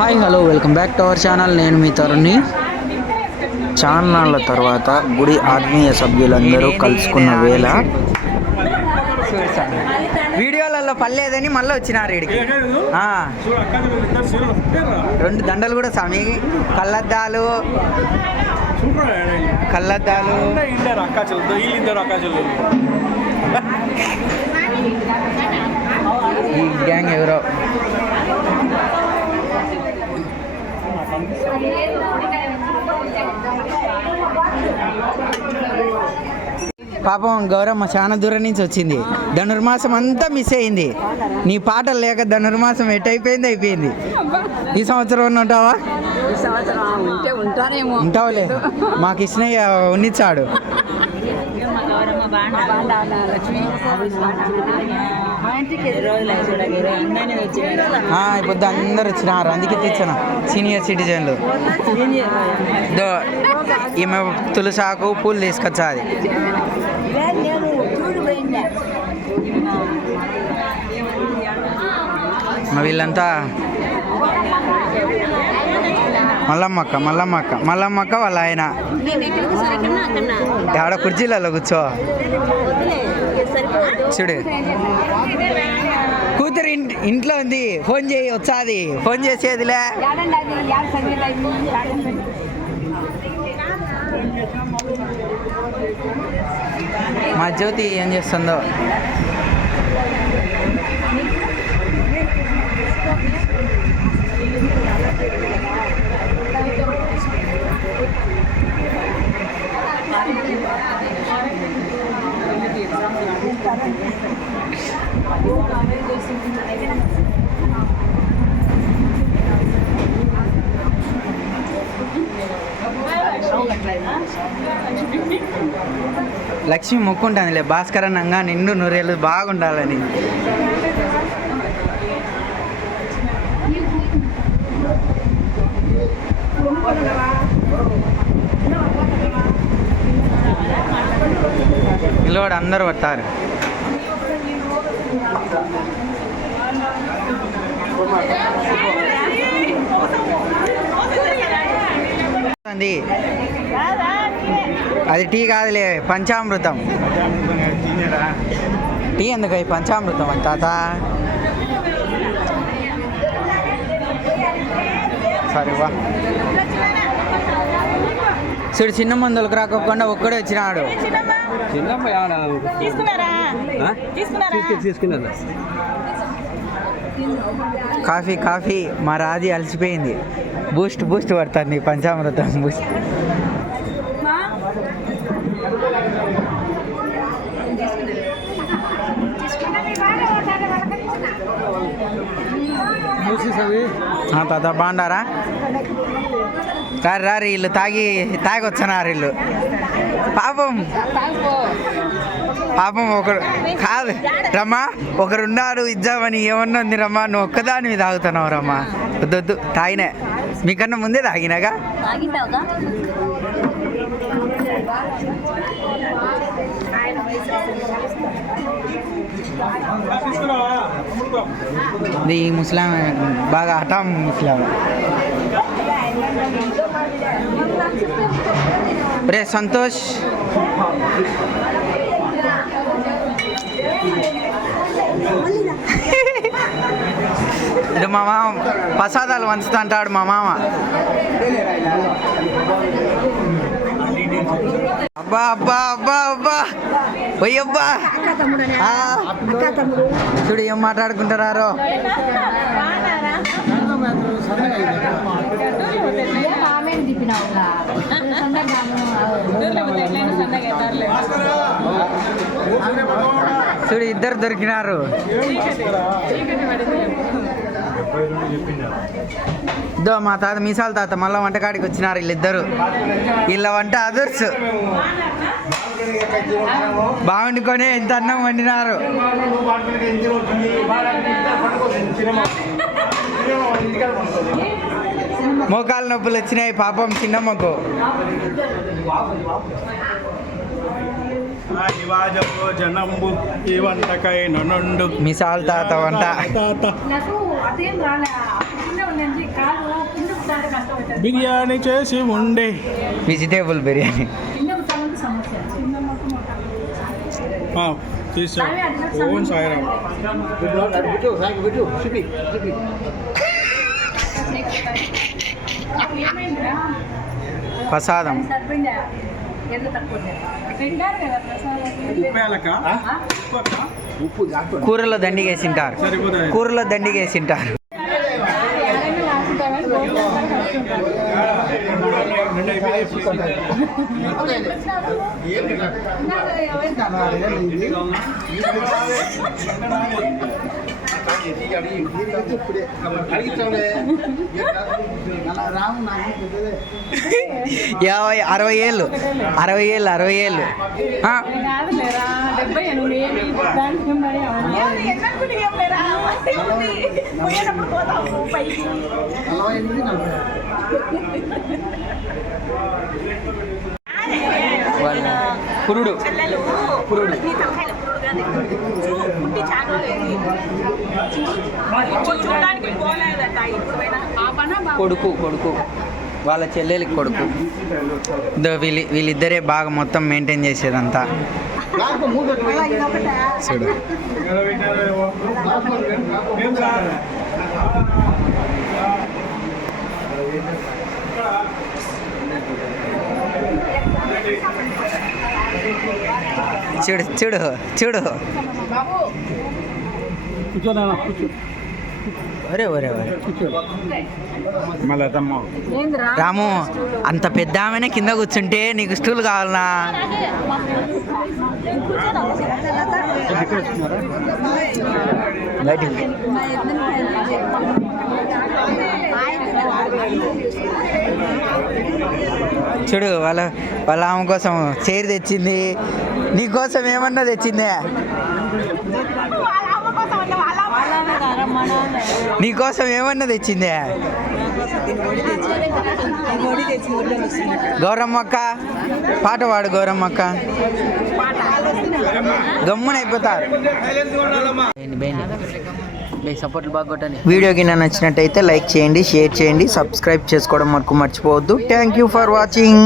Hi hello welcome back to our channel. నేను మీ తరుణ్ని. చాన్నాళ్ళ తర్వాత గుడి ఆత్మీయ సభ్యులందరూ కలుసుకున్న వేళ వీడియోలలో పర్లేదని మళ్ళీ వచ్చినారు ఇడికి. రెండు దండలు కూడా స్వామి, కళ్ళద్దాలు ఈ గ్యాంగ్ ఎవరో పాపం గౌరమ్మ చాలా దూరం నుంచి వచ్చింది. ధనుర్మాసం అంతా మిస్ అయింది. నీ పాటలు లేక ధనుర్మాసం అయిపోయింది. ఈ సంవత్సరం ఉంటావా? ఉంటావులే, మాకు ఇచ్చినయ్య ఉన్నిచ్చాడు. ఇప్పుడు అందరు వచ్చినారు, అందుకే తెచ్చాను. సీనియర్ సిటిజన్లు ఈమె తులసాకు పూలు తీసుకొచ్చాది. వీళ్ళంతా మల్లమ్మక్క వాళ్ళ ఆయన ఆడ కుర్చీలలో కూర్చో. చూడు, కూతురు ఇంట్లో ఉంది, ఫోన్ చేయి వచ్చాది. ఫోన్ చేసేదిలే. మా జ్యోతి ఏం చేస్తుందో. లక్ష్మి మొక్కుంటానులే, భాస్కరనంగా నిండు నూరేళ్ళు బాగుండాలని. పిల్లవాడు అందరూ పడతారు. అది టీ కాదులే, పంచామృతం. టీ ఎందుకు పంచామృతం అని తాత. సరే వా. చూడు, చిన్న మందులకు రాకుండా ఒక్కడే వచ్చినాడు. కాఫీ మా రాజీ అలసిపోయింది. బూస్ట్ పడుతుంది పంచామృతం బూస్ట్. తాత బాగుండారా? రారు వీళ్ళు తాగి వచ్చినారు. వీళ్ళు పాపం ఒకడు కాదు రమ్మా, ఒకరున్నారు ఇద్దామని ఏమన్నా ఉంది రమ్మా. నువ్వు ఒక్కదాని తాగుతున్నావు రమ్మా. వద్దొద్దు, తాగినా మీకన్నా ముందే తాగినాగా. ఈ ముస్లాం బాగా హఠాం ముస్లాం. రే సంతోష్, మా మామ ప్రసాదాలు వంచుతా అంటాడు మా మామ. అబ్బా పోయబ్బా. చూడు ఏం మాట్లాడుకుంటారో. చూడు ఇద్దరు దొరికినారు. మా తాత మీసాల తాత మళ్ళీ వంటకాడికి వచ్చినారు వీళ్ళిద్దరు. వీళ్ళ వంట అదర్స్ బాగుండుకొని ఎంత అన్నం వండినారు. మోకాలు నొప్పులు వచ్చినాయి పాపం చిన్నమ్మకు. మిసాల్ తాత వంట. బిర్యానీ చేసి ఉండే. వెజిటేబుల్ బిర్యానీ. తీసా ఓన్ సాయిరామ్. ప్రసాదం. కూరలో దండిగేసింటారు. కూరలో దండిగేసింటారు. యాభై 60 ఏళ్ళు 60 ఏళ్ళు 60 ఏళ్ళు పురుడు పురుడు కొడుకు కొడుకు వాళ్ళ చెల్లెలకి కొడుకు. వీళ్ళిద్దరే బాగా మొత్తం మెయింటైన్ చేసేదంతా. చూడు చూడు చూడు. ఒరే ఒరే ఒరే రాము, అంత పెద్ద ఆమెనే కింద కూర్చుంటే నీకు స్టూల్ కావాలనా? చూడు వాళ్ళ ఆమె కోసం చైర్ తెచ్చింది. నీ కోసం ఏమన్నా తెచ్చిందే? నీకోసం ఏమన్నా తెచ్చిందే? గౌరమ్మక్క పాట పాడు. గౌరమ్మక్క గమ్మునైపోతారు. వీడియోకి నచ్చినట్టయితే లైక్ చేయండి, షేర్ చేయండి, సబ్స్క్రైబ్ చేసుకోవడం వరకు మర్చిపోవద్దు. Thank you for watching.